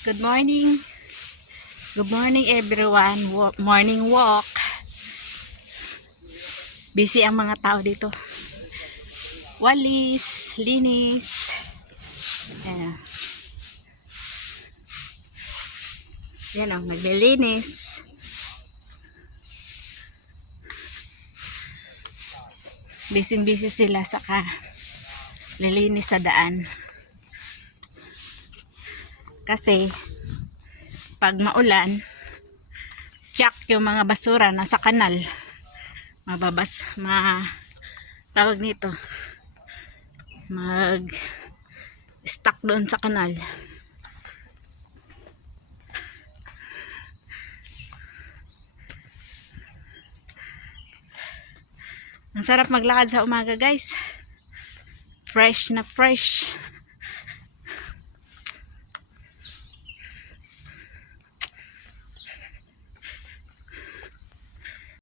Good morning. Good morning everyone. Morning walk. Busy ang mga tao dito. Walis, linis. Ayan. Yan o, naglilinis. Busy sila saka lilinis sa daan. Kasi pag maulan, tsak yung mga basura nasa kanal. Tawag nito. Stuck doon sa kanal. Ang sarap maglakad sa umaga, guys. Fresh na fresh.